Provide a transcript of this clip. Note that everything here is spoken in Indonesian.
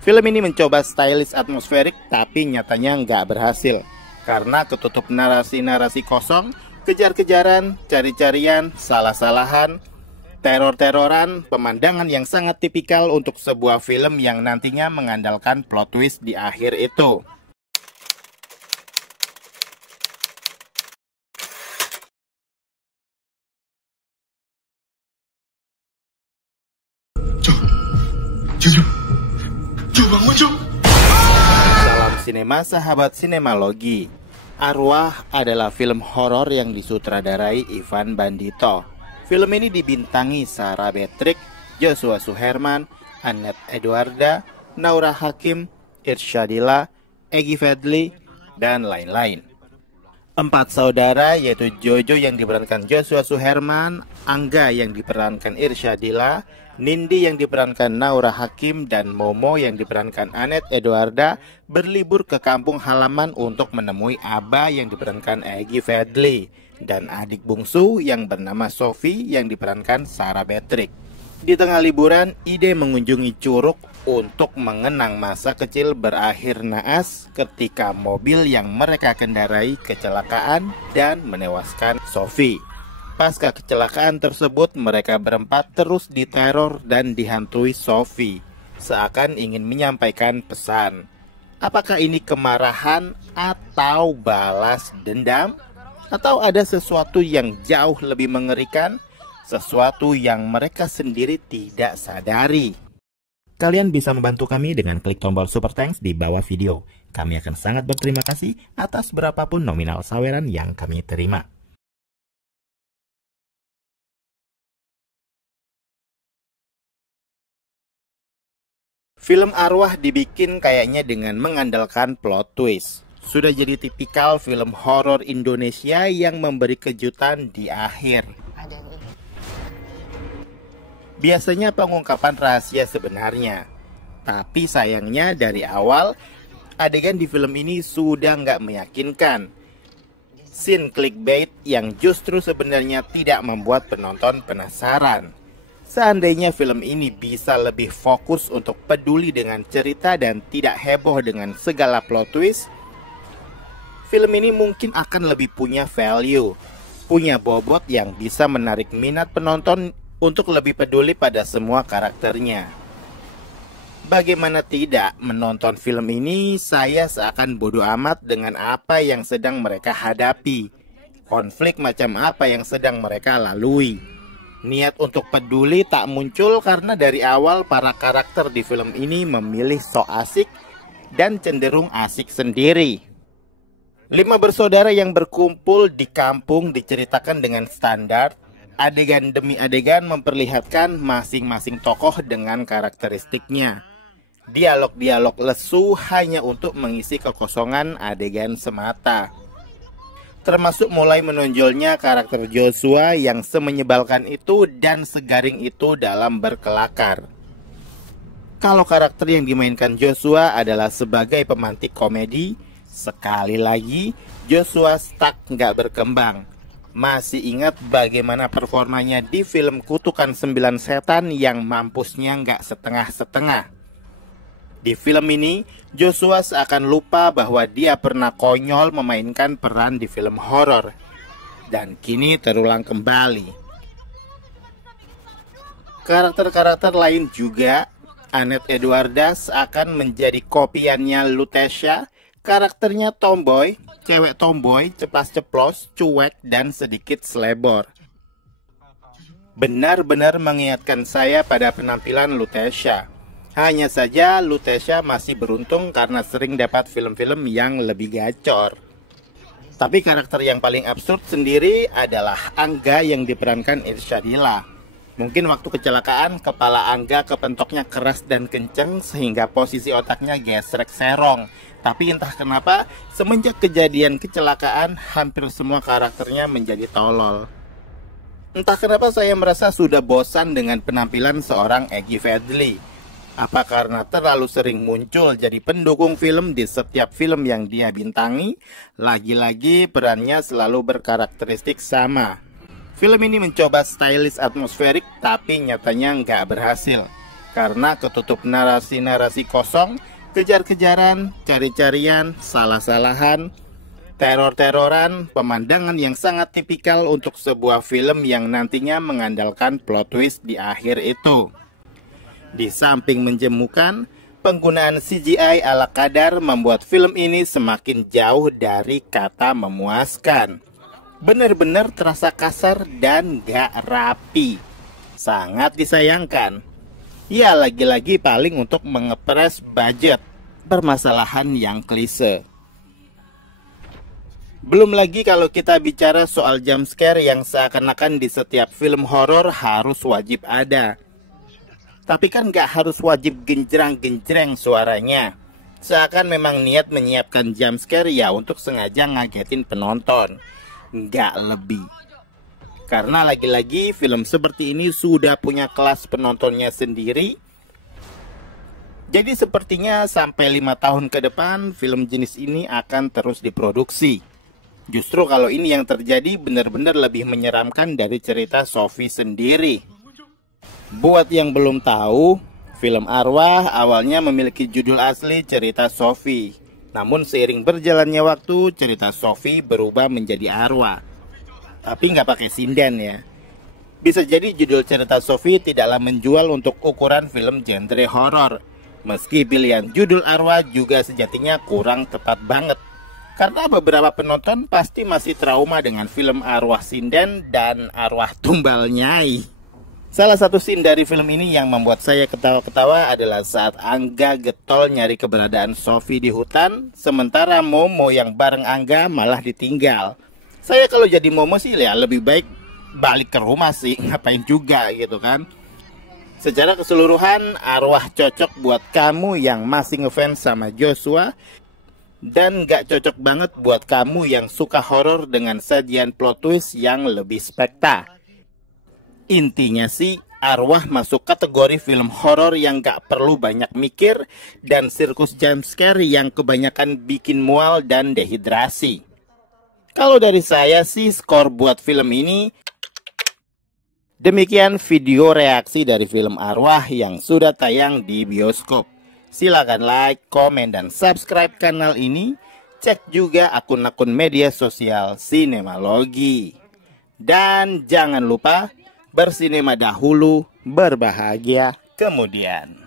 Film ini mencoba stylish atmosferik tapi nyatanya nggak berhasil. Karena ketutup narasi-narasi kosong, kejar-kejaran, cari-carian, salah-salahan, teror-teroran, pemandangan yang sangat tipikal untuk sebuah film yang nantinya mengandalkan plot twist di akhir itu. Salam sinema sahabat sinemalogi. Arwah adalah film horor yang disutradarai Ivan Bandito. Film ini dibintangi Sarah Beatrix, Joshua Suherman, Annette Edwarda, Naura Hakim, Irsyadillah, Egy Fadli, dan lain-lain. 4 saudara yaitu Jojo yang diperankan Joshua Suherman, Angga yang diperankan Irsyadillah, Nindi yang diperankan Naura Hakim, dan Momo yang diperankan Annette Edwarda berlibur ke kampung halaman untuk menemui Aba yang diperankan Egy Fadli dan adik bungsu yang bernama Sophie yang diperankan Sarah Beatrix. Di tengah liburan, ide mengunjungi Curug untuk mengenang masa kecil berakhir naas ketika mobil yang mereka kendarai kecelakaan dan menewaskan Sophie. Pasca kecelakaan tersebut, mereka berempat terus diteror dan dihantui Sophie, seakan ingin menyampaikan pesan. Apakah ini kemarahan atau balas dendam? Atau ada sesuatu yang jauh lebih mengerikan? Sesuatu yang mereka sendiri tidak sadari. Kalian bisa membantu kami dengan klik tombol super thanks di bawah video. Kami akan sangat berterima kasih atas berapapun nominal saweran yang kami terima. Film Arwah dibikin kayaknya dengan mengandalkan plot twist. Sudah jadi tipikal film horor Indonesia yang memberi kejutan di akhir. Biasanya pengungkapan rahasia sebenarnya. Tapi sayangnya dari awal, adegan di film ini sudah nggak meyakinkan. Scene clickbait yang justru sebenarnya tidak membuat penonton penasaran. Seandainya film ini bisa lebih fokus untuk peduli dengan cerita dan tidak heboh dengan segala plot twist, film ini mungkin akan lebih punya value, punya bobot yang bisa menarik minat penonton untuk lebih peduli pada semua karakternya. Bagaimana tidak, menonton film ini saya seakan bodoh amat dengan apa yang sedang mereka hadapi, konflik macam apa yang sedang mereka lalui. Niat untuk peduli tak muncul karena dari awal para karakter di film ini memilih sok asik dan cenderung asik sendiri. 5 bersaudara yang berkumpul di kampung diceritakan dengan standar. Adegan demi adegan memperlihatkan masing-masing tokoh dengan karakteristiknya. Dialog-dialog lesu hanya untuk mengisi kekosongan adegan semata. Termasuk mulai menonjolnya karakter Joshua yang semenyebalkan itu dan segaring itu dalam berkelakar. Kalau karakter yang dimainkan Joshua adalah sebagai pemantik komedi, sekali lagi Joshua stuck nggak berkembang. Masih ingat bagaimana performanya di film Kutukan 9 Setan yang mampusnya nggak setengah-setengah. Di film ini, Joshua seakan lupa bahwa dia pernah konyol memainkan peran di film horor. Dan kini terulang kembali. Karakter-karakter lain juga, Annette Edwarda seakan menjadi kopiannya Lutetia. Karakternya tomboy, cewek tomboy, ceplas-ceplos, cuek, dan sedikit selebor. Benar-benar mengingatkan saya pada penampilan Lutetia. Hanya saja Lutetia masih beruntung karena sering dapat film-film yang lebih gacor. Tapi karakter yang paling absurd sendiri adalah Angga yang diperankan Irsyadillah. Mungkin waktu kecelakaan kepala Angga kepentoknya keras dan kenceng sehingga posisi otaknya gesrek serong. Tapi entah kenapa semenjak kejadian kecelakaan hampir semua karakternya menjadi tolol. Entah kenapa saya merasa sudah bosan dengan penampilan seorang Egy Fadli. Apa karena terlalu sering muncul jadi pendukung film di setiap film yang dia bintangi? Lagi-lagi perannya selalu berkarakteristik sama. Film ini mencoba stylish atmosferik tapi nyatanya nggak berhasil. karena ketutup narasi-narasi kosong, kejar-kejaran, cari-carian, salah-salahan, teror-teroran, pemandangan yang sangat tipikal untuk sebuah film yang nantinya mengandalkan plot twist di akhir itu. Di samping menjemukan, penggunaan CGI ala kadar membuat film ini semakin jauh dari kata memuaskan. Benar-benar terasa kasar dan gak rapi. Sangat disayangkan. Ya, lagi-lagi paling untuk mengepres budget. Permasalahan yang klise. Belum lagi kalau kita bicara soal jump scare yang seakan-akan di setiap film horor harus wajib ada. Tapi kan gak harus wajib genjreng-genjreng suaranya. Seakan memang niat menyiapkan jump scare ya untuk sengaja ngagetin penonton. Nggak lebih. Karena lagi-lagi film seperti ini sudah punya kelas penontonnya sendiri. Jadi sepertinya sampai 5 tahun ke depan film jenis ini akan terus diproduksi. Justru kalau ini yang terjadi benar-benar lebih menyeramkan dari cerita Sophie sendiri. Buat yang belum tahu, film Arwah awalnya memiliki judul asli cerita Sophie. Namun seiring berjalannya waktu, cerita Sophie berubah menjadi Arwah. Tapi nggak pakai sinden ya. Bisa jadi judul cerita Sophie tidaklah menjual untuk ukuran film genre horor. Meski pilihan judul Arwah juga sejatinya kurang tepat banget. Karena beberapa penonton pasti masih trauma dengan film Arwah Sinden dan Arwah Tumbal Nyai. Salah satu scene dari film ini yang membuat saya ketawa-ketawa adalah saat Angga getol nyari keberadaan Sophie di hutan, sementara Momo yang bareng Angga malah ditinggal. Saya kalau jadi Momo sih ya lebih baik balik ke rumah sih, ngapain juga gitu kan. Secara keseluruhan, Arwah cocok buat kamu yang masih ngefans sama Joshua, dan gak cocok banget buat kamu yang suka horor dengan sajian plot twist yang lebih spektakuler. Intinya sih, Arwah masuk kategori film horor yang gak perlu banyak mikir dan sirkus jump scare yang kebanyakan bikin mual dan dehidrasi. Kalau dari saya sih skor buat film ini. Demikian video reaksi dari film Arwah yang sudah tayang di bioskop. Silakan like, komen, dan subscribe kanal ini. Cek juga akun-akun media sosial Sinemalogi. Dan jangan lupa bersinema dahulu, berbahagia kemudian.